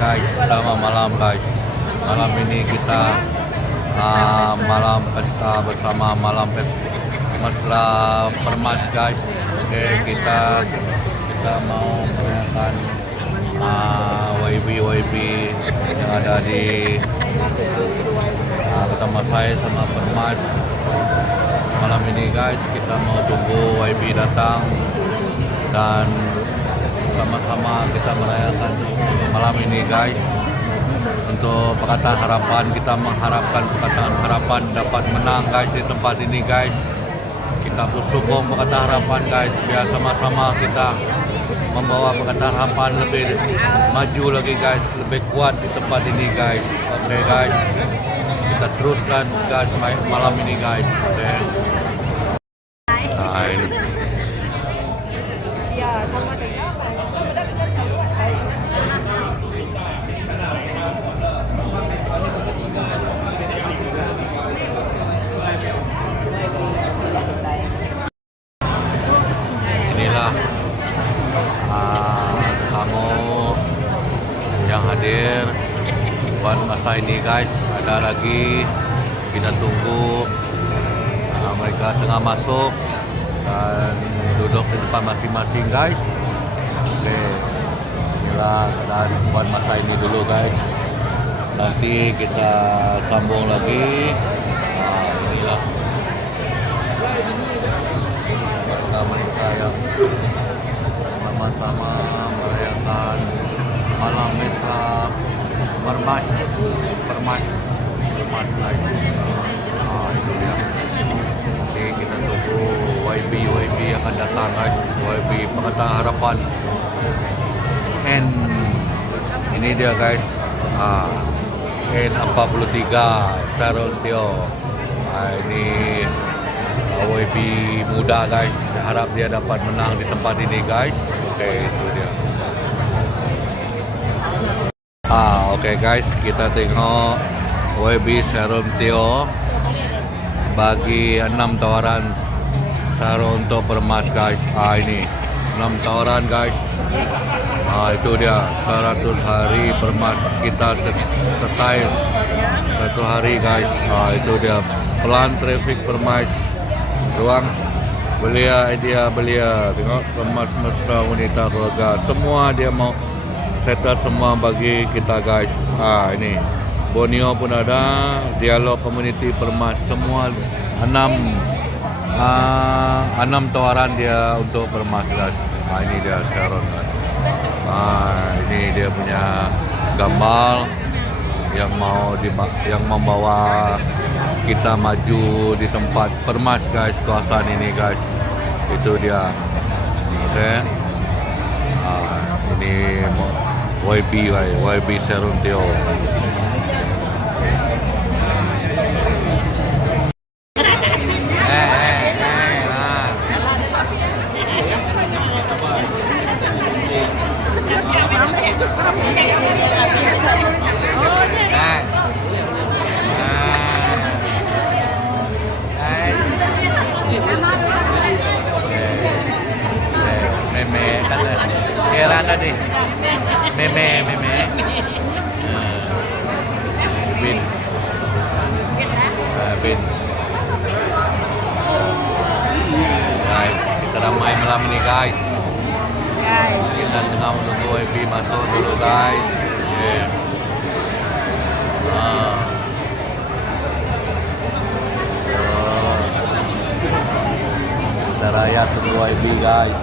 guys, selamat malam guys. Malam ini kita malam pesta bersama malam mesra Permas guys. Oke, kita mau merayakan YB yang ada di pertama saya sama Permas. Malam ini guys, kita mau tunggu YB datang dan sama-sama kita merayakan malam ini guys. Untuk perkataan harapan, kita mengharapkan perkataan harapan dapat menang guys di tempat ini guys. Kita sokong perkataan harapan guys, biar sama-sama kita membawa perkataan harapan lebih maju lagi guys, lebih kuat di tempat ini guys. Oke guys, kita teruskan guys malam ini guys. Oke. Nah, ini. Inilah tamu yang hadir buat masa ini guys. Ada lagi, kita tunggu mereka tengah masuk dan duduk di depan masing-masing guys. Oke, inilah keadaan buat masa ini dulu guys. Nanti kita sambung lagi. Inilah mereka yang sama-sama merayakan malam mesra Permas guys. Itu dia. Oke, kita tunggu YB akan datang guys. YB perkataan harapan. And ini dia guys. N43 Sharon Teo. Ini YB muda guys. Harap dia dapat menang di tempat ini guys. Oke, itu dia. Oke guys, kita tengok YB Sharon Teo bagi 6 tawaran Sharon untuk Permas guys. Ini 6 tawaran guys. Itu dia 100 hari Permas kita setais 1 hari guys. Itu dia pelan traffic Permas, ruang belia, idea belia, tengok Permas mesra wanita keluarga, semua dia mau settle semua bagi kita guys. Ini Borneo pun ada, dialog community Permas, semua 6 tawaran dia untuk Permas guys. Ini dia Sharon guys. Ini dia punya gambar yang membawa kita maju di tempat Permas guys, kawasan ini guys. Itu dia. Oke. Ini YB Sharon Teo. Meme kan kira kan nih meme bin guys, kita ramai malam ini guys. Kita tengah menunggu YB masuk dulu guys. Kita raya tunggu YB guys.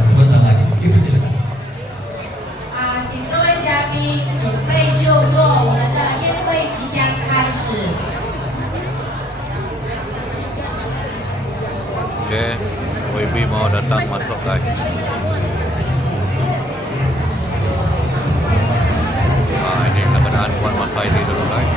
Sebentar lagi, Ibu silakan. 请各位嘉宾准备就座，我们的宴会即将开始。Oke, YB mau datang masuk guys. Ini keadaan buat masa ini dulu guys.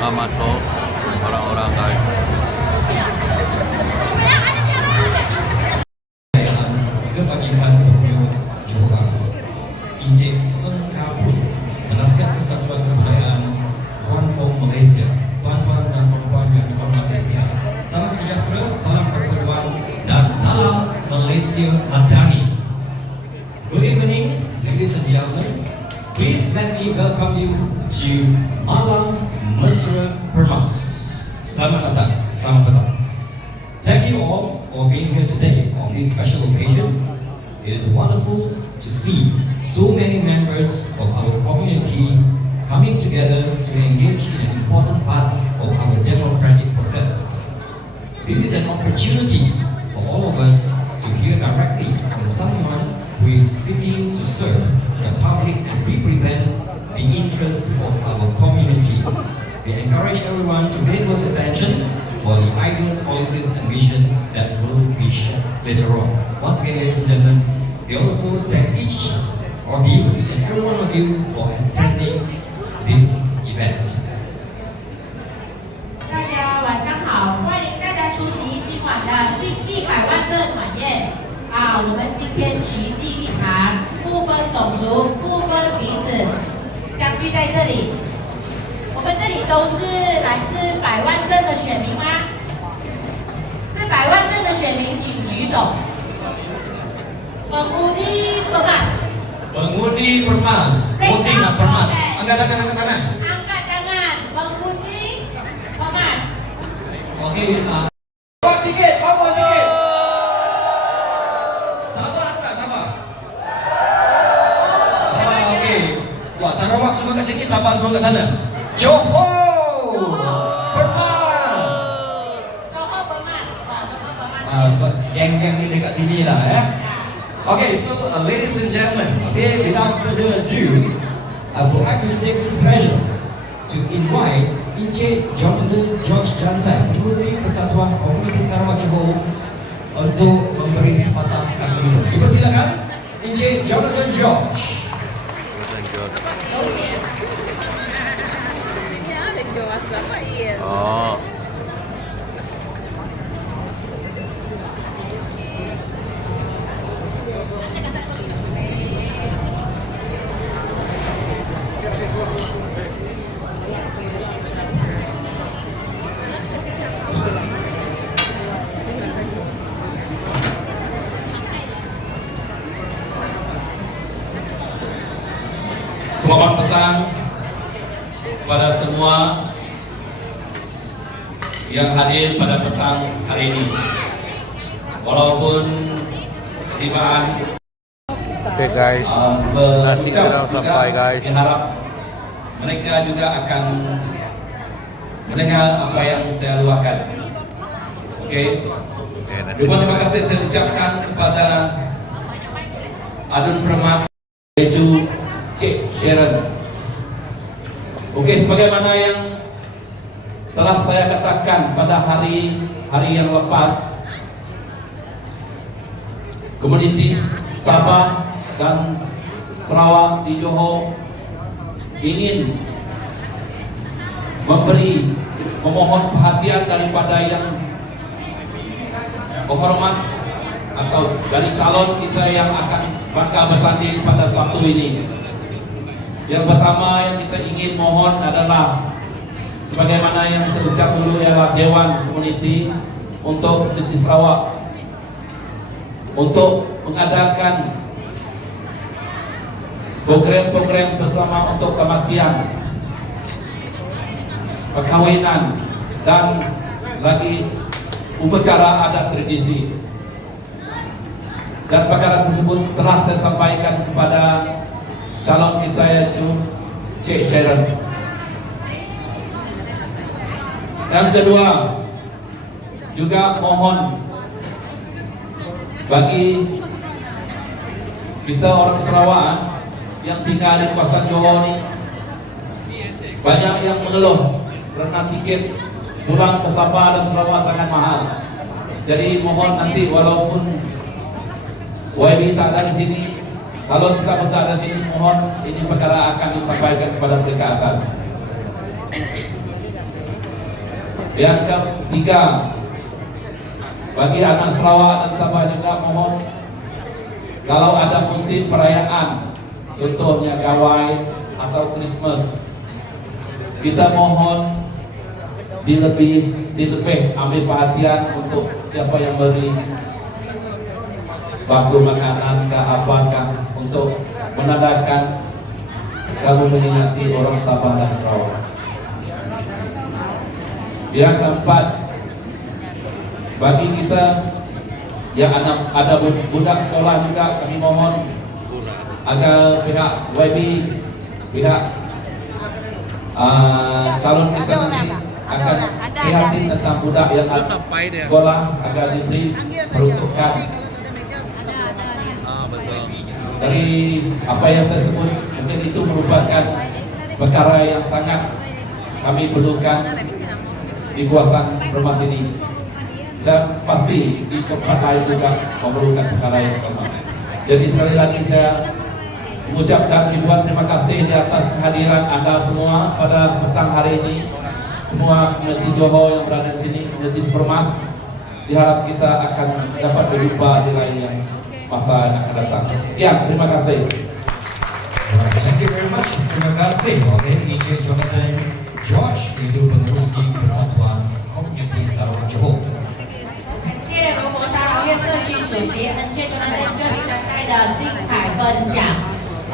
nggak masuk orang-orang guys. Kekayaan kebajikan pemilu Johor Bahru. Encik Eng Kapun, Penasihat Persatuan Kebudayaan Hongkong Malaysia. Tuan-tuan dan puan-puan yang dihormati sekalian, salam sejahtera, salam persatuan dan salam Malaysia Madani. Good evening, ladies and gentlemen. Please let me welcome you to Malam Mesra Permas. Selamat datang, selamat datang. Thank you all for being here today on this special occasion. It is wonderful to see so many members of our community coming together to engage in an important part of our democratic process. This is an opportunity for all of us to hear directly from someone who is seeking to serve the public and represent the interests of our community. We encourage everyone to pay close attention for the ideas, policies and vision that will be shared later on. Once again, ladies and gentlemen, we also thank each of you and every one of you for attending this event. 大家晚上好，欢迎大家出席今晚的星际百万阵晚宴。我们今天齐聚一堂，不分种族，不分彼此，相聚在这里。我们这里都是来自百万镇的选民吗？是百万镇的选民，请举手。Pengundi Permas. Pengundi Permas, voting at Permas. Angkat tangan. Angkat tangan, pengundi Permas. Okey, power sikit. Sabar tak sabar? Okey. Wah, Sarawak semua kat sini, Sabah semua kat sana. Johor Permas. Johor Permas. Johor Permas. Sebab geng-geng ni dekat sini lah ya. Okay, so ladies and gentlemen, okay, without further ado, I would like to take this pleasure to invite Encik Jonathan George Jantan, Pengerusi Persatuan Komuniti Sarawak Johor untuk memberi sepatah kata minum. Dipersilakan Encik Jonathan George. 有请。 Oh. Selamat petang kepada semua yang hadir pada petang hari ini. Walaupun tibaan Oke guys, nasi sedang sampai guys. Harap mereka juga akan mendengar apa yang saya luahkan. Oke. Terima kasih saya ucapkan kepada Adun Permas yaitu Cik Sharon. Oke, sebagaimana yang telah saya katakan pada hari yang lepas, komuniti Sabah dan Sarawak di Johor ingin memohon perhatian daripada yang berhormat atau dari calon kita yang akan bakal bertanding pada Sabtu ini. Yang pertama yang kita ingin mohon adalah sebagaimana yang saya ucap dulu ialah Dewan Komuniti untuk Komuniti Sarawak untuk mengadakan program-program terutama untuk kematian, perkahwinan dan lagi upacara adat tradisi. Dan perkara tersebut telah saya sampaikan kepada calon kita yaitu Cik Sharon. Yang kedua, juga mohon bagi kita orang Sarawak yang tinggal di kawasan Johor ni, banyak yang mengeluh kerana tiket pulang ke Sabah dan Sarawak sangat mahal. Jadi mohon nanti walaupun YB tak ada di sini, kalau kita tak ada di sini, mohon ini perkara akan disampaikan kepada mereka atas. Yang ketiga, bagi anak Sarawak dan Sabah juga mohon, kalau ada musim perayaan, contohnya Gawai atau Christmas, kita mohon dilebih ambil perhatian untuk siapa yang beri baku makanan ke apakah untuk menandakan kamu menyingati orang Sabah dan Sarawak. Yang keempat, bagi kita yang ada budak sekolah juga, kami mohon agar pihak YB, pihak calon kita nanti akan prihatin tentang budak yang ada sekolah agar diberi peruntukan. Dari apa yang saya sebut, mungkin itu merupakan perkara yang sangat kami perlukan di kawasan Permas ini. Saya pasti di tempat lain juga memerlukan perkara yang sama. Jadi sekali lagi saya mengucapkan ribuan terima kasih di atas kehadiran Anda semua pada petang hari ini. Semua komuniti Johor yang berada di sini, komuniti Permas, diharap kita akan dapat berjumpa di lain masa yang akan datang. Sekian, terima kasih. Thank you very much. Terima kasih. Okay, EJ Jonathan George itu penerusi Persatuan Komuniti Sarawak Johor. 感谢罗佛沙劳越社区主席 NJ Jonathan George 带的精彩分享。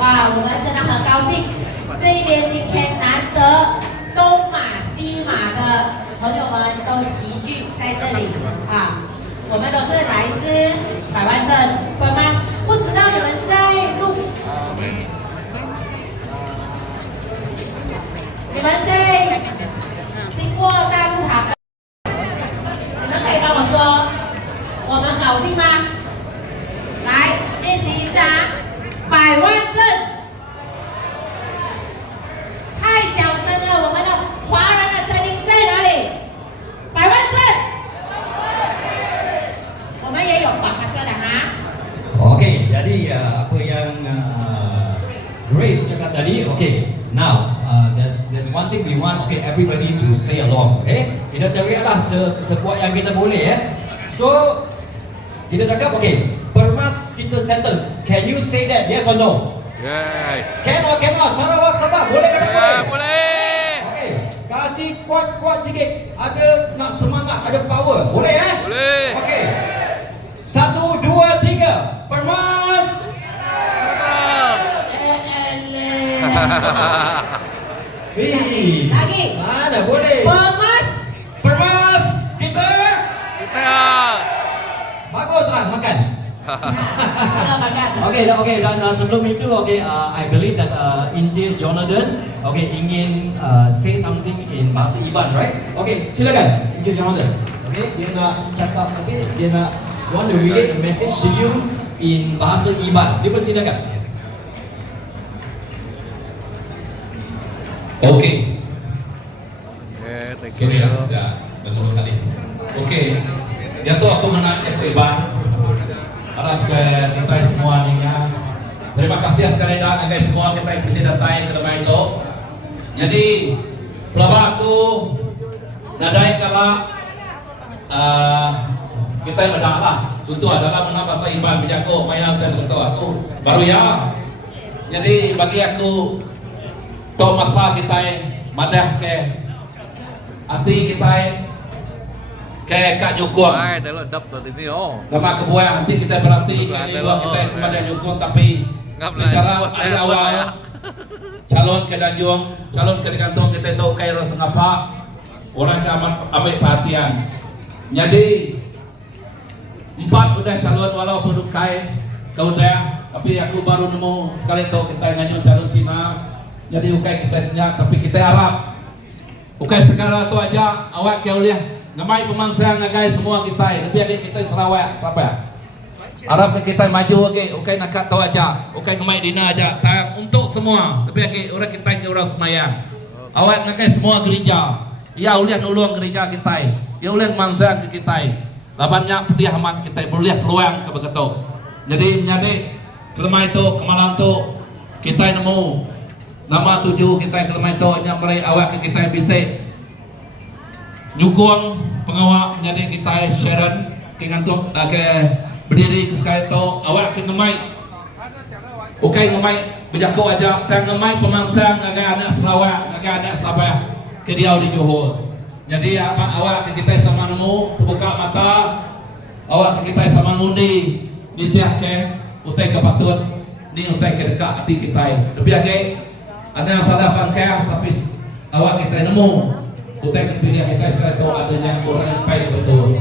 哇，我们真的很高兴，这一边今天难得东马西马的朋友们都齐聚在这里啊。我们都是来自百万镇Permas，不知道你们在经过大路旁，你们可以帮我说，我们搞定吗？来练习一下，百万镇，太小声了，我们的华人的声音在哪里？百万镇，我们也有bahasa的哈。Okey, jadi apa yang Grace cakap tadi, okay. Now, there's one thing we want, okay, everybody to say along, okay? Kita teriaklah sekuat yang kita boleh, ya. So, kita cakap, okay, Permas kita settle. Can you say that, yes or no? Yes. Cannot, Sarawak Sabah, boleh kata boleh? Boleh. Okay, kasih kuat-kuat sikit. Ada nak semangat, ada power, boleh, ya? Boleh. Okay. 1, 2, 3, Permas. Hei, Lagi. mana boleh? Permas kita. Bagus makan. Kalau makan. Okay, dan sebelum itu, okay, I believe that Encik Jonathan, okay, ingin say something in bahasa Iban, right? Okay, silakan, Encik Jonathan. Okay, dia nak cakap, okay, dia nak want to relate a message to you in bahasa Iban. Dipersilakan. Okey. Thank Sorry you. saya betul kali. Okey. Yang tu aku menanya ke Iban. Harap ke kita semua ni ya. Terima kasih sekali dah guys semua kita bisa datang ke tempat itu. Jadi pelabak aku nadai kala kita yang adalah contoh adalah mana bahasa Iban bijako maya dan betul aku baru ya. Jadi bagi aku to masa kita madah ke hati kita ke Kak Jukong. Ay, dah dap tadi ni oh. Nama kebuah nanti kita berarti ini juga kita kepada Jukong tapi secara dari awal calon ke Danjung, calon ke kantong kita tahu kaya rasa ngapa orang ke ambil perhatian. Jadi 4 udah calon walaupun kai ke udah tapi aku baru nemu sekali tahu kita nganyut calon Cina. Jadi ukai kita tanya, tapi kita harap ukai sekarang tu aja awak kau lihat ngamai pemangsang ngagai semua kita, lebih ada kita Sarawak siapa? Harap kita maju lagi, ukai nak tahu aja, ukai ngamai dina aja, tak untuk semua, lebih lagi orang kita ke orang semayang. Awak ngagai semua gereja, ya uliah nulung gereja kita, ya uliah mangsang ke kita, labannya pediaman kita boleh peluang ke begitu. Jadi menjadi kelemah itu kemalam tu kita nemu nama tujuh kita ke lemah itu yang mari awak ke kita bisa nyukung pengawal menjadi kita Sharon ke ngantuk ke berdiri ke sekali tu awak ke ngemai bukai ngemai berjaku aja tang ngemai pemangsang agak anak Sarawak agak anak Sabah ke dia di Johor. Jadi apa awak ke kita sama nemu terbuka mata awak ke kita sama mundi ditiah ke utai ke patut ni utai ke dekat hati kita lebih lagi ada yang salah pangkah tapi awak kita nemu utai ke pilih kita sekali tu adanya orang yang baik betul.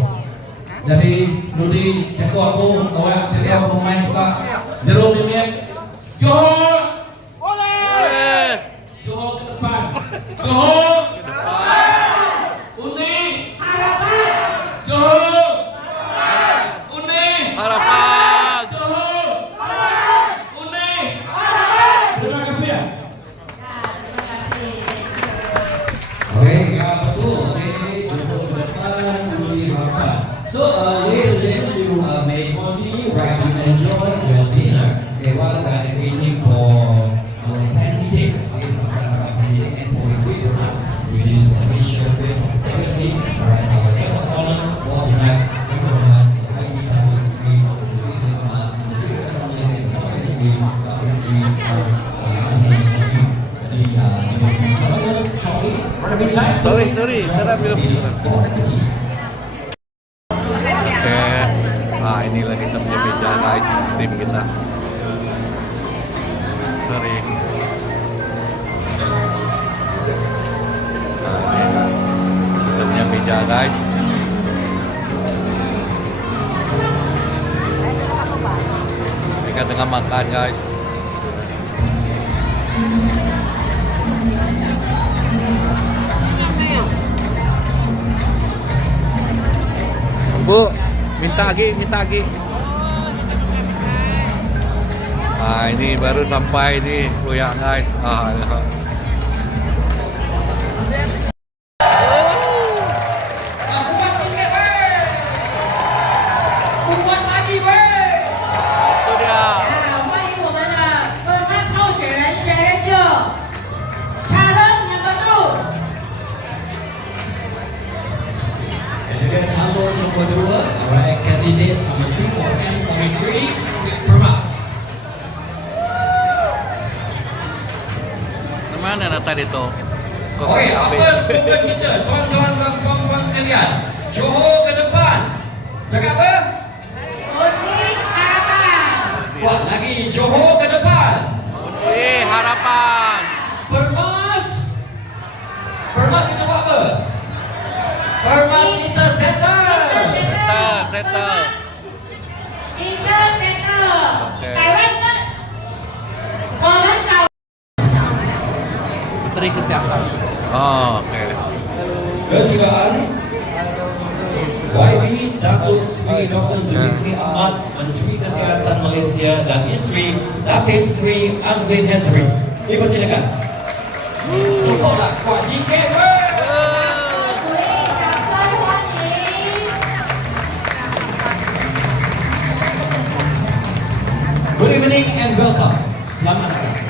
Jadi Ludi jago aku awak dia pemain kita Jerome Mimiak Johor Johor ke depan Johor Undi Harapan. Johor Undi Harapan. Johor Undi terima kasih ya. Terima kasih. Oke, ya betul. Oke, Johor ke depan, Uli harapan. So, ladies and gentlemen, you may continue right to enjoy your dinner. Okay, while we are engaging for our candidate, okay, candidate and poetry with us, which is Miss Sherwin. Obviously, alright, our guest of honor for tonight, number one, Heidi Datuk Sri, Sri Terima, Menteri Kesehatan Malaysia bersama Sri Datuk Sri Azmi Nasri. Jadi, join us shortly. For the meantime, Sorry, cara film. Bon appetit. Oke, nah inilah kita punya meja guys, tim kita. Sorry. Nah, ini kita punya meja guys. Mereka tengah makan guys. Bu, minta lagi. Nah, ini baru sampai di Kuyak guys. Itu dia. 欢迎我们的 Permas 候选人 Sharon Teo, Calon Number 2. Dan juga calon nombor 2, alright, candidate number 2 for N43, Permas. Mana tadi tuh? Kok Oke, nggak apa habis? slogan kita, tuan-tuan dan puan-puan sekalian? Johor ke depan. Cakap apa? Undi Harapan. Kuat lagi, Johor ke depan. Harapan. Permas. Permas kita buat apa? Permas kita settle. Settle. Kita settle. Oke. 台湾这，我们搞 Menteri Kesehatan. Oh, oke. Ketigaan YB Datuk Sri Dr. Zulkifli Ahmad, Menteri Kesihatan Malaysia dan isteri Datuk Sri Azmi Nasri. Dipersilakan. Tepuklah kuat sikit. 鼓励掌声欢迎。 Good evening and welcome. Selamat datang.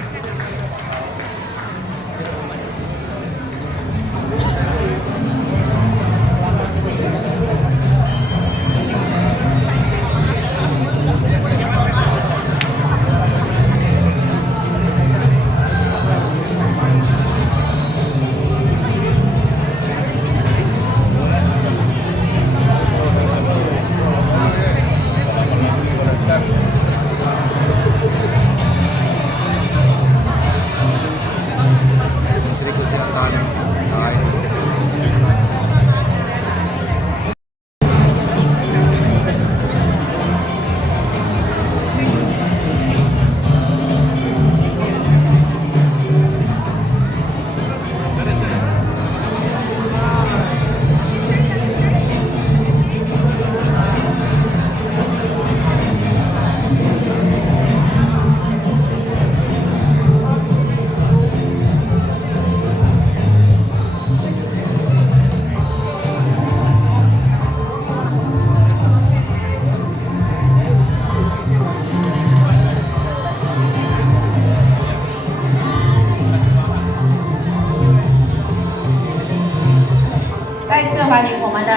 欢迎我们的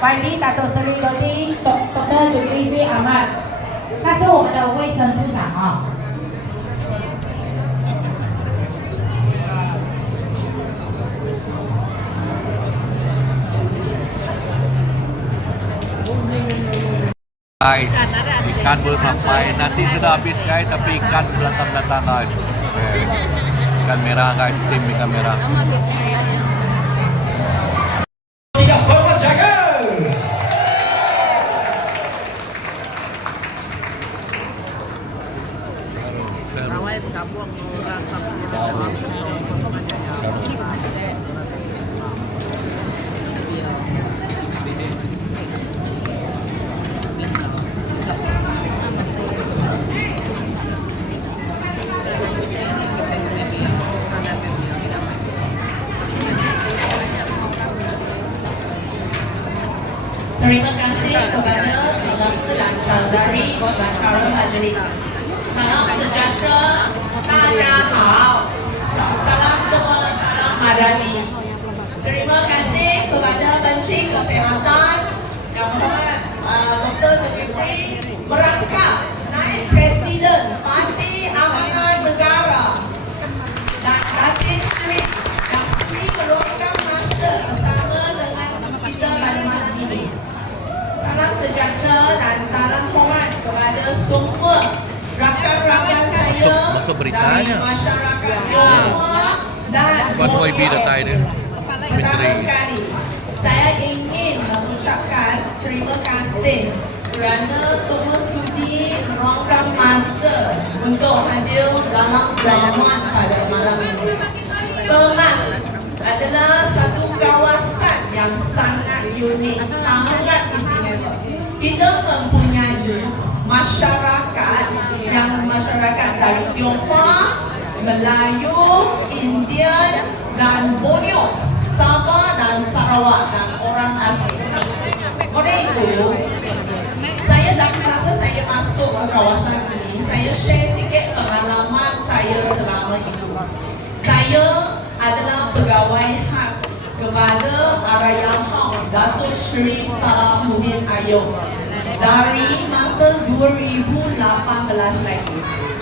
YB 大头 Sri Dr. Zulkifli Ahmad， 他是我们的卫生部长啊。Guys, ikan belum sampai, nasi sudah habis guys, tapi ikan belum datang guys. Okay. Ikan merah guys, tim ikan merah. Tiga Permas jaga. Terima kasih kepada Saudara dan Saudari pengacara majlis. Salam sejahtera, 大家好. Salam semua, salam madani. Terima kasih kepada Menteri Kesihatan Yang Berhormat Dr. Zulkifli merangkap naik Presiden Parti Amanah Negara dan Datin Sri yang sudi meluangkan masa bersama dengan kita pada malam ini. Salam sejahtera dan salam hormat kepada semua rakan-rakan saya Masuk dari beritanya. masyarakat Tionghoa dan Buat YB datang dia. Pertama sekali, saya ingin mengucapkan terima kasih kerana semua sudi meluangkan masa untuk hadir dalam jamuan pada malam ini. Permas adalah satu kawasan yang sangat unik, sangat istimewa. Kita mempunyai masyarakat dari Tionghoa, Melayu, Indian dan Borneo, Sabah dan Sarawak dan orang asing. Oleh itu, saya dapat masa saya masuk ke kawasan ini, saya share sikit pengalaman saya selama itu. Saya adalah pegawai khas kepada Arayaham Datuk Seri Salahuddin Ayub dari masa 2018 lagi.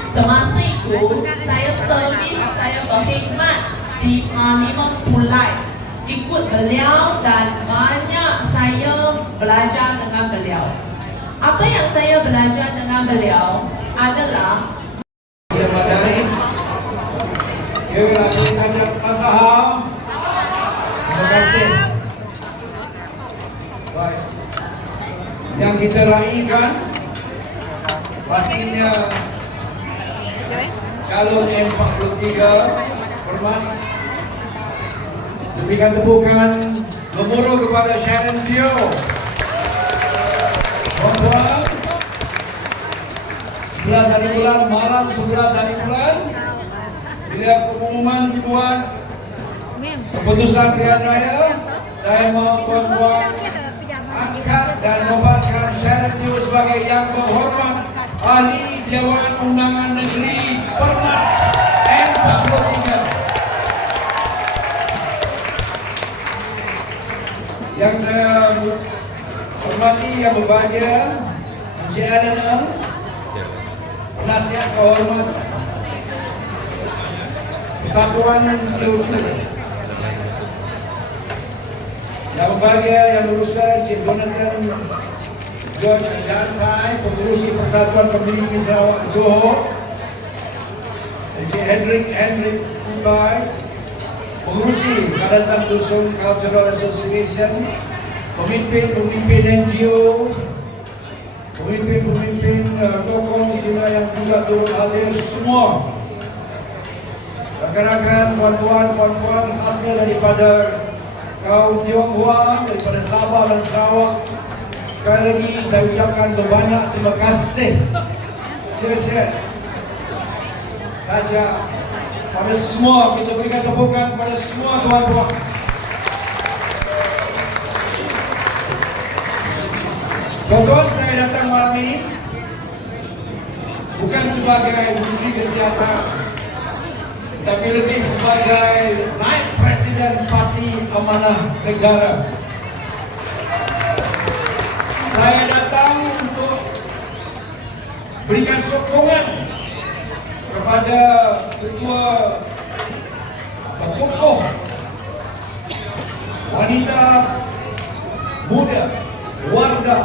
Semasa itu, saya servis, saya berkhidmat di Parlimen Pulai, ikut beliau dan banyak saya belajar dengan beliau. Apa yang saya belajar dengan beliau adalah Siapa dari? Kita ajak Saham. Terima kasih. Baik. Yang kita raikan pastinya calon N43 Permas. Berikan tepukan gemuruh kepada Sharon Teo. Tuan-tuan, 11 hari bulan, malam 11 hari bulan, bila pengumuman dibuat keputusan pilihan raya, saya mau tuan-tuan angkat dan nobatkan Sharon Teo sebagai yang berhormat ahli Dewan Undangan Negeri Permas N43. Yang saya hormati, yang berbahagia, Encik Allen, penasihat kehormat Persatuan Teochew. Yang berbahagia, yang berusaha Encik Jonathan George Dantai, pengurusi Persatuan Komuniti Sarawak Johor, Encik Hendrik Kubai, pengurusi Kadazan Dusun Cultural Association, pemimpin NGO, pemimpin tokoh juga yang juga turut hadir semua. Rakan-rakan, puan-puan hasil daripada kaum Tionghoa, daripada Sabah dan Sarawak. Sekali lagi saya ucapkan berbanyak terima kasih. Siap-siap. Tajak pada semua, kita berikan tepukan kepada semua tuan-tuan. Tuan-tuan, saya datang malam ini bukan sebagai Menteri Kesihatan, tapi lebih sebagai Naib Presiden Parti Amanah Negara. berikan sokongan kepada ketua tokoh wanita muda warga,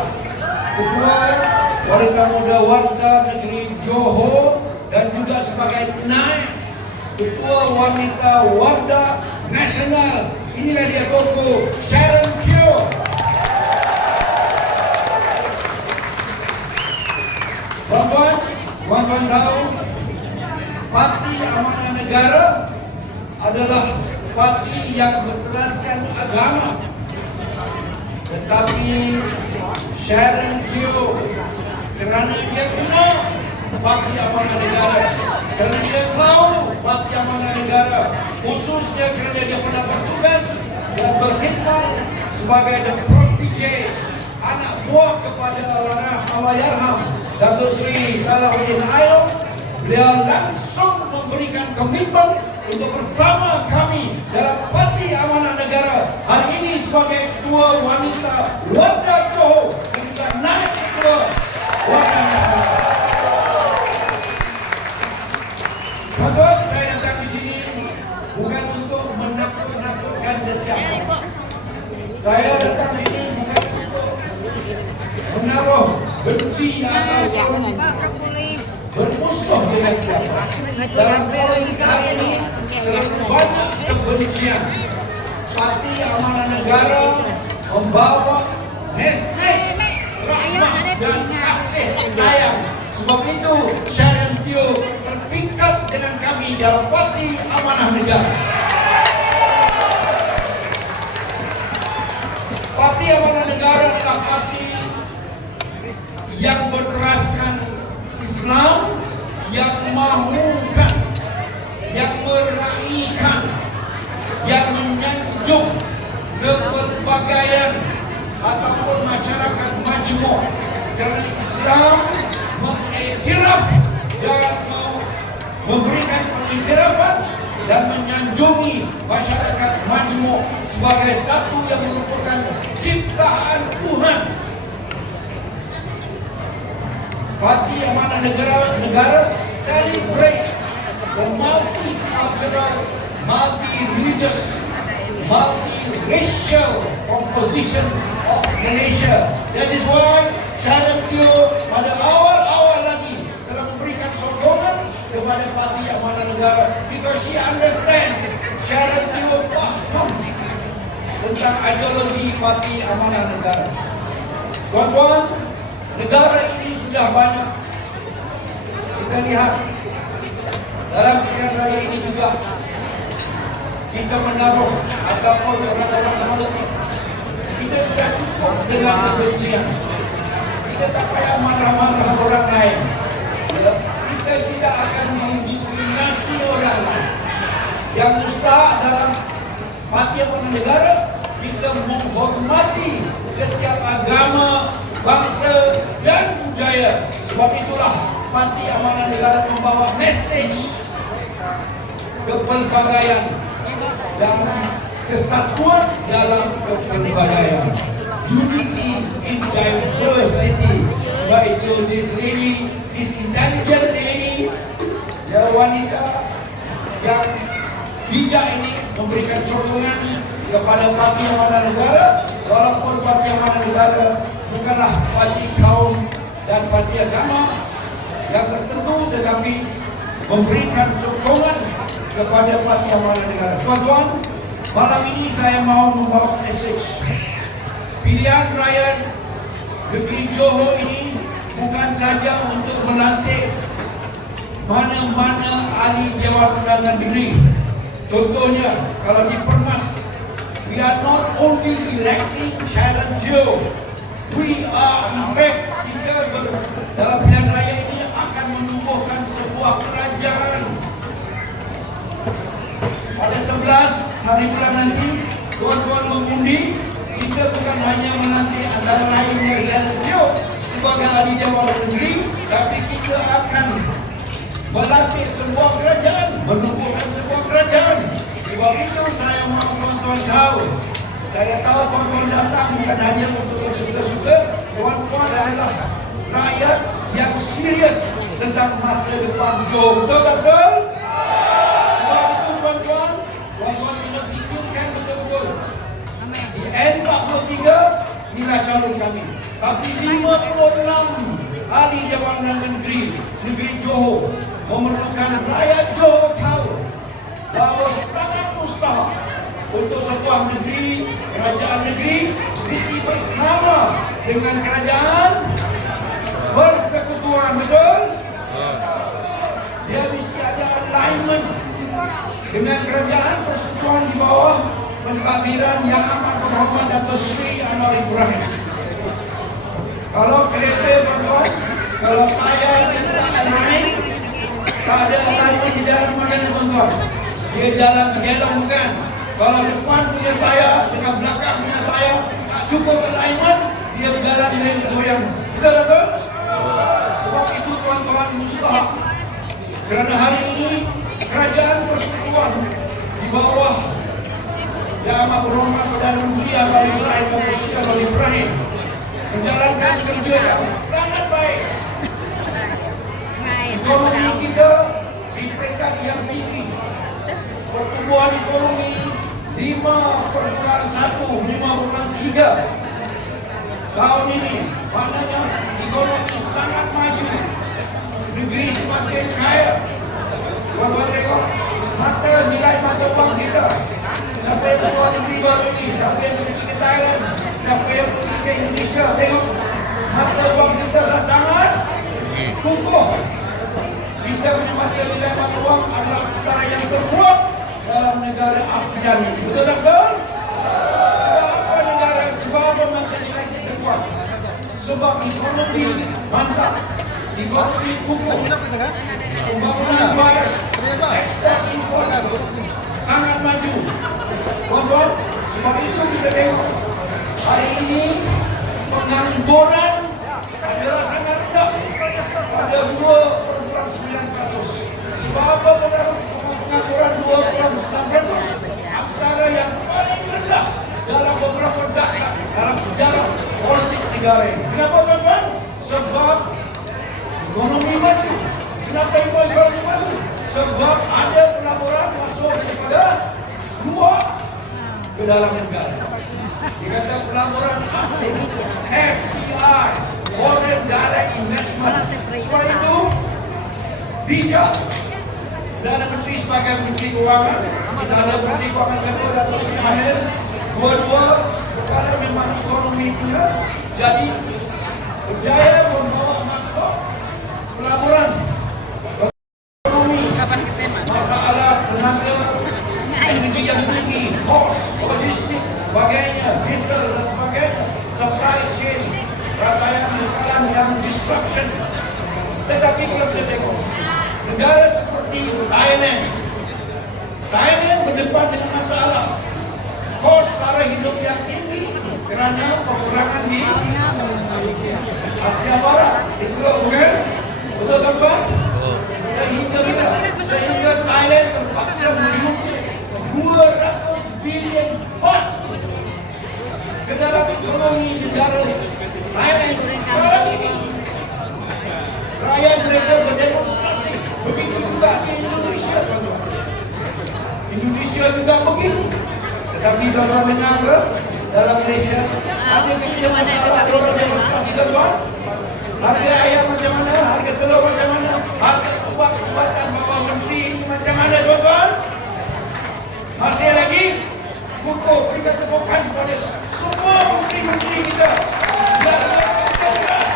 ketua wanita muda warga negeri Johor, dan juga sebagai naib ketua wanita warga nasional. Inilah dia Koko Sharon Teo. Tuan-tuan tahu, Parti Amanah Negara adalah parti yang berteraskan agama. Tetapi Sharon Teo, kerana dia kenal Parti Amanah Negara, kerana dia tahu Parti Amanah Negara, khususnya kerana dia pernah bertugas dan berkhidmat sebagai the protege, anak buah kepada Allahyarham Datuk Seri Salahuddin Ayo, beliau langsung memberikan komitmen untuk bersama kami dalam Parti Amanah Negara hari ini sebagai ketua wanita warga Johor dan juga naib ketua warga nasional. Tuan-tuan, saya datang di sini bukan untuk menakut-nakutkan sesiapa. Saya datang di sini bukan untuk menaruh benci ataupun bermusuh dengan siapa. Dalam politik hari ini terlalu banyak kebencian. Parti Amanah Negara membawa mesej rahmat dan kasih sayang. Sebab itu Sharon Teo terpikat dengan kami dalam Parti Amanah Negara. Parti Amanah Negara adalah parti yang berteraskan Islam, yang mahukan, yang meraihkan, yang menyanjung kepelbagaian ataupun masyarakat majmuk. Kerana Islam mengiktiraf dan memberikan pengiktirafan dan menyanjungi masyarakat majmuk sebagai satu yang merupakan ciptaan Tuhan. Parti Amanah Negara celebrate the multicultural, multi-religious, multi-racial composition of Malaysia. That is why Sharon Teo pada awal-awal lagi telah memberikan sokongan kepada Parti Amanah Negara, because she understands, Sharon Teo faham tentang ideologi Parti Amanah Negara. Tuan-tuan, negara ini sudah banyak kita lihat dalam pilihan raya ini juga kita menaruh ataupun orang-orang politik, kita sudah cukup dengan kebencian. Kita tak payah marah-marah orang lain. Kita tidak akan mendiskriminasi orang lain. Yang mustahak dalam Parti Amanah Negara, kita menghormati setiap agama, bangsa dan budaya. Sebab itulah Parti Amanah Negara membawa mesej kepelbagaian dan kesatuan dalam kepelbagaian. Unity in diversity. Sebab itu this intelligent lady, ya wanita yang bijak ini memberikan sokongan kepada Parti Amanah Negara, walaupun Parti Amanah Negara bukanlah parti kaum dan parti agama yang tertentu, tetapi memberikan sokongan kepada Parti Amanah Negara. Tuan-tuan, malam ini saya mahu membawa mesej. Pilihan raya negeri Johor ini bukan saja untuk melantik mana-mana ahli jawatan negeri. Contohnya, kalau di Permas, we are not only electing Sharon Teo, we are in fact, kita dalam pilihan raya ini akan menumbuhkan sebuah kerajaan. Pada 11 hari bulan nanti, tuan-tuan mengundi, kita bukan hanya melantik antara lain Sharon Teo sebagai ahli jawatan negeri, tapi kita akan melantik sebuah kerajaan, menumbuhkan sebuah kerajaan. Sebab itu saya mahu tuan-tuan tahu. Saya tahu tuan-tuan datang bukan hanya untuk bersuka-suka. Tuan-tuan adalah rakyat yang serius tentang masa depan Johor. Betul tak betul? Sebab itu tuan-tuan kena fikirkan betul-betul. Di N43 inilah calon kami. Tapi 56 ahli Jabatan Negeri Johor memerlukan rakyat Johor tahu bahawa sangat mustahil untuk sebuah negeri, kerajaan negeri mesti bersama dengan kerajaan bersekutuan, betul? Dia mesti ada alignment dengan kerajaan persekutuan di bawah pentadbiran yang amat berhormat Dato' Sri Anwar Ibrahim. Kalau kereta tuan-tuan, kalau tayar dia tak naik, tak ada alignment di dalam mana ni tuan-tuan. Dia jalan gelong bukan. Kalau depan punya tayar dengan belakang punya tayar tak cukup alignment, dia berjalan dari goyang. Betul tak betul? Sebab itu tuan-tuan mustahak. Kerana hari ini kerajaan persekutuan di bawah Yang Amat Berhormat Perdana Menteri Anwar Ibrahim dan Sri Anwar Ibrahim menjalankan kerja yang sangat baik. Ekonomi kita di peringkat yang tinggi. Pertumbuhan ekonomi 5.1, 5.3 tahun ini. Maknanya ekonomi sangat maju. Negeri semakin kaya. Tuan-tuan tengok nilai mata wang kita. Siapa yang keluar negeri baru ini, siapa yang pergi ke Thailand, siapa yang pergi ke Indonesia, tengok mata wang kita dah sangat kukuh. Kita punya nilai mata wang adalah antara yang terkuat dalam negara ASEAN. Betul tak betul? Sebab apa negara, sebab apa mata nilai kita kuat? Sebab ekonomi mantap, ekonomi kukuh, pembangunan baik, ekspor impor sangat maju. Tuan-tuan, sebab itu kita tengok hari ini pengangguran adalah sangat rendah pada 2.9%. Sebab apa pengangguran 2.9%? Antara yang paling rendah dalam beberapa dekad dalam sejarah politik negara ini. Kenapa tuan-tuan? Sebab ekonomi maju. Kenapa ekonomi maju? Sebab ada pelaburan masuk daripada luar ke dalam negara. Dikata pelaburan asing, FDI, Foreign Direct Investment. Sebab itu bijak Perdana Menteri sebagai Menteri Kewangan, kita ada Menteri Kewangan kedua Dato' Sri Mahir, dua-dua perkara memang ekonomi punya, jadi berjaya membawa masuk pelaburan ekonomi, masalah tenaga, energi yang tinggi, kos, logistik, sebagainya, diesel dan sebagainya, supply chain, rangkaian bekalan yang disruption. Tetapi kalau kita tengok negara seperti Thailand berdepan dengan masalah kos sara hidup yang tinggi kerana peperangan di Asia Barat. Itu bukan? Betul tak Pak? Sehingga Thailand terpaksa menyuntik 200 bilion baht ke dalam ekonomi negara Thailand. Sekarang ini rakyat mereka berdemonstrasi. Begitu juga di Indonesia, tuan-tuan. Indonesia juga begitu. Tetapi tuan-tuan dengar ke dalam Malaysia ada kita masalah ada orang demonstrasi, tuan-tuan. Harga ayam macam mana, harga telur macam mana, harga ubat-ubatan bawah menteri macam mana, tuan-tuan. Masih lagi kukuh berikan tepukan kepada semua menteri-menteri kita yang bekerja keras.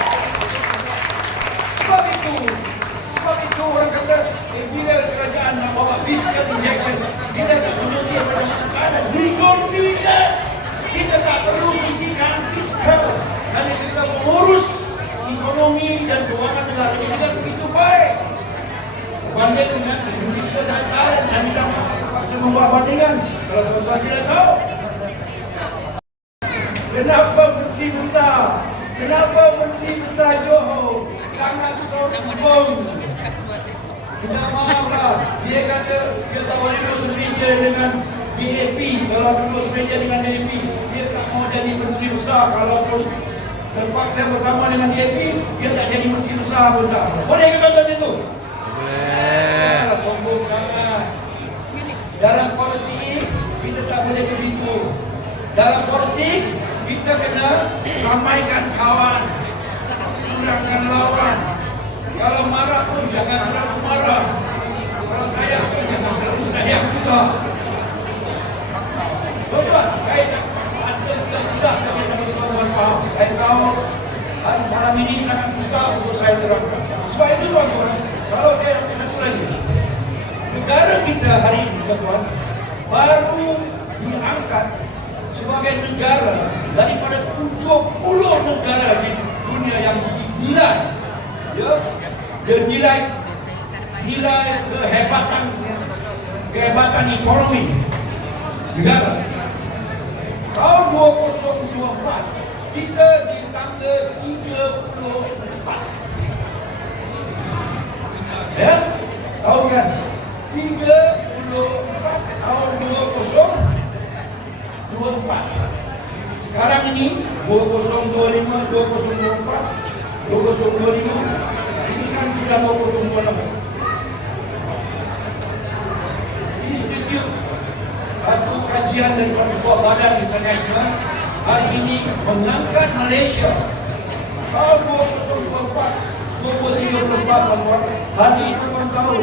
Sebab itu orang kata bila kerajaan nak bawa fiscal injection, kita nak menyuntik macam mana keadaan digon-digon, kita tak perlu suntikan fiskal kerana kita mengurus ekonomi dan kewangan negara ini dengan begitu baik. Berbanding dengan Indonesia dan Thailand, saya minta terpaksa membuat bandingan. Kalau tuan-tuan tidak tahu, kenapa Menteri Besar Johor sangat sombong. Minta maaf lah, dia kata dia tak boleh duduk semeja dengan BAP. Kalau duduk semeja dengan BAP, dia tak mau jadi Menteri Besar. Kalaupun terpaksa bersama dengan DAP, dia tak jadi menteri besar pun tak. Boleh ke tuan-tuan itu? Boleh. Sombong sangat. Dalam politik, kita tak boleh begitu. Dalam politik, kita kena ramaikan kawan, kurangkan lawan. Kalau marah pun jangan terlalu marah. Kalau sayang pun jangan terlalu sayang juga. Tuan-tuan, saya hasil tidak sampai teman-teman faham. Saya tahu hari malam ini sangat susah untuk saya terangkan. Sebab itu tuan-tuan, kalau saya satu lagi, negara kita hari ini tuan-tuan baru diangkat sebagai negara daripada 70 negara di dunia yang dinilai, ya, dan nilai kehebatan ekonomi negara. Tahun 2024 kita di tangga 34. Ya, tahu kan? 34 tahun 2024. Sekarang ini 2025, 2024, 2025, ini kan sudah 2026. Institut satu kajian daripada sebuah badan internasional hari ini mengangkat Malaysia tahun 2024, 2034 hari ini teman tahu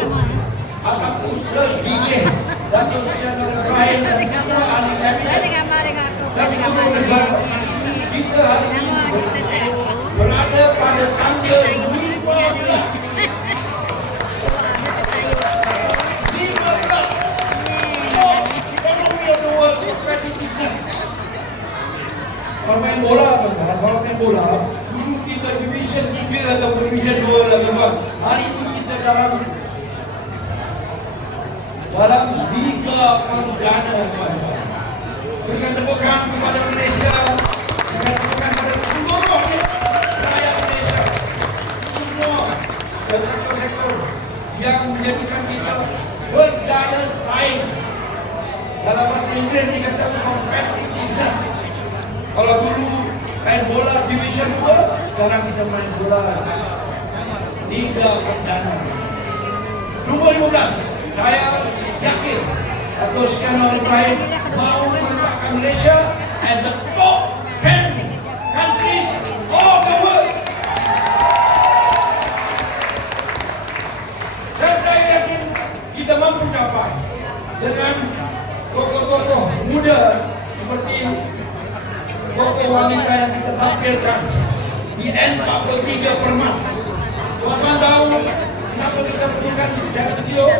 atas usaha gigih Datuk Seri Ibrahim dan semua ahli kabinet dan semua negara kita hari ini berada pada tangga 15. Kalau main bola tuan-tuan, kalau main bola dulu kita division 3 atau division 2 lagi tuan. Hari ini kita dalam Liga Perdana tuan-tuan. Berikan tepukan kepada Malaysia, berikan tepukan kepada seluruh rakyat Malaysia, semua sektor-sektor yang menjadikan kita berdaya saing. Dalam bahasa Inggeris dikata competitiveness. Kalau dulu main bola Division 2, sekarang kita main bola Liga Perdana. 2015, saya yakin Datuk Seri Ibrahim mahu meletakkan Malaysia as the top 10 countries of the world. Dan saya yakin kita mampu capai dengan tokoh-tokoh muda seperti tokoh wanita yang kita tampilkan di N43 Permas. Tuan-tuan tahu kenapa kita perlukan Sharon Teo?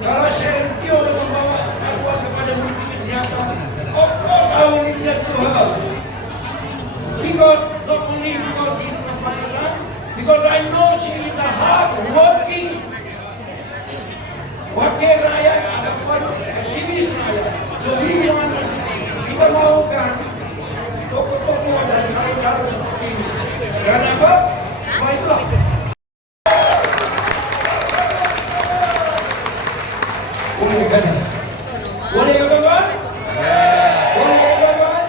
Kalau Sharon Teo membawa aduan kepada Menteri Kesihatan, of course I will listen to her. Because not only because she is my partner, because I know she is a hard working wakil rakyat ataupun aktivis rakyat. So kita mahukan tokoh-tokoh dan cara-cara seperti ini. Kenapa? Sebab itulah. Boleh kan? Boleh ke kawan? Boleh ke kawan?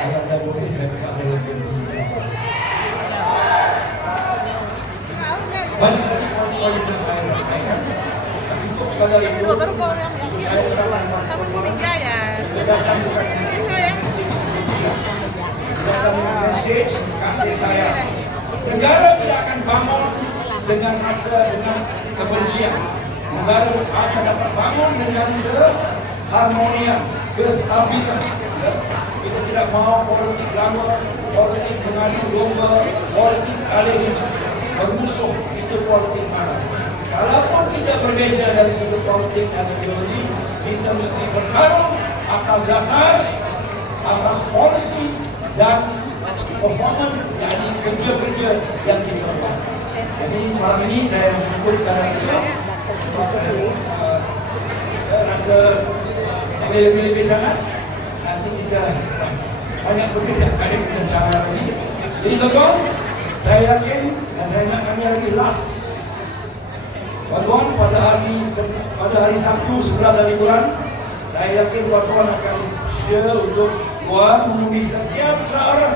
Kalau tak boleh, saya terpaksa lagi. Banyak lagi poin-poin yang saya sampaikan. Cukup sekadar itu. Saya terangkan kita datang bukan datang message kasih sayang. Negara tidak akan bangun dengan rasa dengan kebencian. Negara hanya dapat bangun dengan keharmonian, kestabilan. Kita tidak mahu politik lama, politik mengadu domba, politik saling bermusuh. Itu politik mana? Kalaupun kita berbeza dari sudut politik dan ideologi, kita mesti bertarung atas dasar, atas polisi dan performance, yakni kerja-kerja yang kita buat. Jadi malam ini saya sebut sekarang itu sebab rasa lebih-lebih sangat. Nanti kita banyak bekerja, saya kita syarah lagi. Jadi tuan-tuan, saya yakin dan saya nak tanya lagi last. Tuan-tuan, pada hari Sabtu 11 hari bulan, saya yakin tuan-tuan akan share untuk tuan mengundi setiap seorang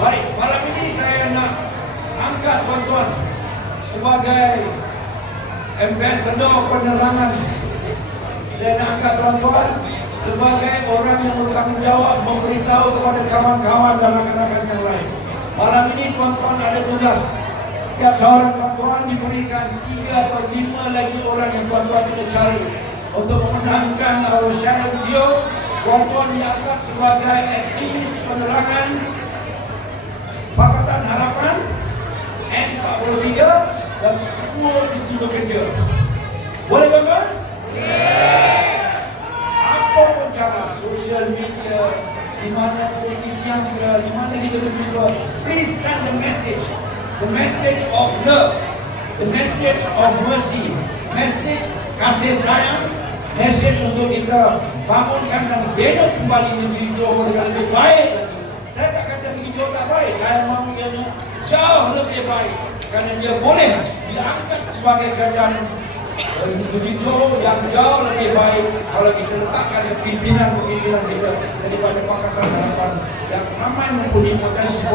Baik, malam ini saya nak angkat tuan-tuan sebagai ambassador penerangan. Saya nak angkat tuan-tuan sebagai orang yang bertanggung jawab memberitahu kepada kawan-kawan dan rakan-rakan yang lain. Malam ini tuan-tuan ada tugas. Tiap seorang tuan-tuan diberikan 3 atau 5 lagi orang yang tuan-tuan kena cari untuk memenangkan Sharon Teo. Tuan-tuan diangkat sebagai aktivis penerangan Pakatan Harapan N43 dan semua institusi kerja. Boleh tuan-tuan? Apa pun cara, sosial media, di mana pun media, di mana kita berjumpa, please send the message of love, the message of mercy, message kasih sayang, message untuk kita bangunkan dan bina kembali negeri Johor dengan lebih baik lagi. Saya tak kata negeri Johor tak baik, saya mahu ianya jauh lebih baik kerana dia boleh diangkat sebagai kerajaan negeri Johor yang jauh lebih baik kalau kita letakkan pimpinan-pimpinan kita daripada Pakatan Harapan yang ramai mempunyai potensi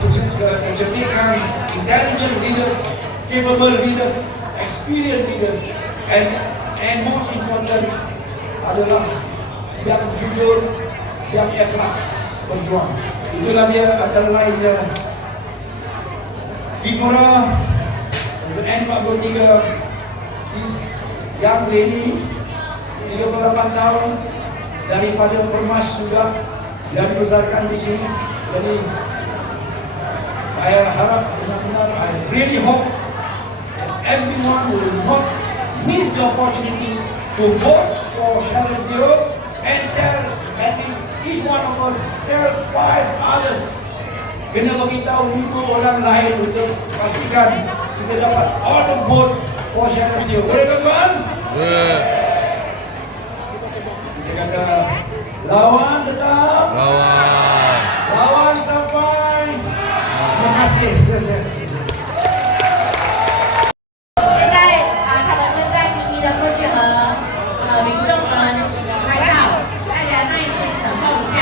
untuk kecerdikan, intelligent leaders, capable leaders, experienced leaders, and most important adalah yang jujur, yang ikhlas berjuang. Itulah dia antara lainnya figura untuk N43, this young lady 38 tahun daripada Permas sudah dan dibesarkan di sini. Jadi saya harap benar-benar, I really hope everyone will not miss the opportunity to vote for Sharon Teo and tell at least each one of us, tell 5 others. Kena beritahu 5 orang lain untuk pastikan kita dapat all the vote for Sharon Teo. Boleh tuan-tuan? Boleh. Kita kata lawan tetap. Lawan sampai. Terima kasih. 现在他们正在一一的过去和民众们拍照，大家耐心等候一下。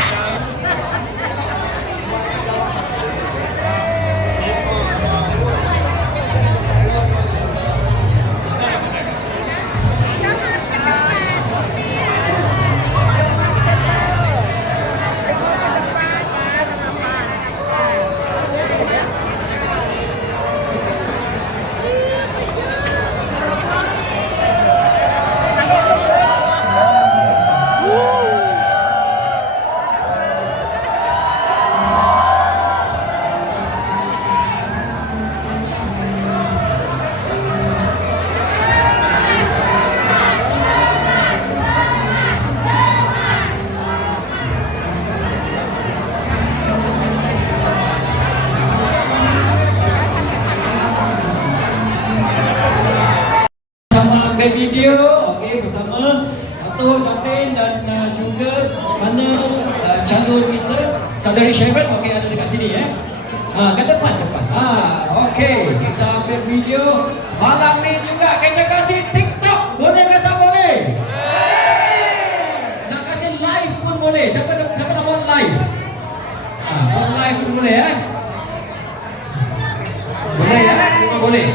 ambil video, okey, bersama Datuk Datin dan juga mana calon kita saudari Sharon, okey, ada dekat sini ya. Ke depan. Okey, kita ambil video. Malam ni juga kita kasih TikTok, boleh ke tak boleh? Nak kasih live pun boleh. Siapa nak buat live? Buat live pun boleh ya. Boleh ya, semua boleh.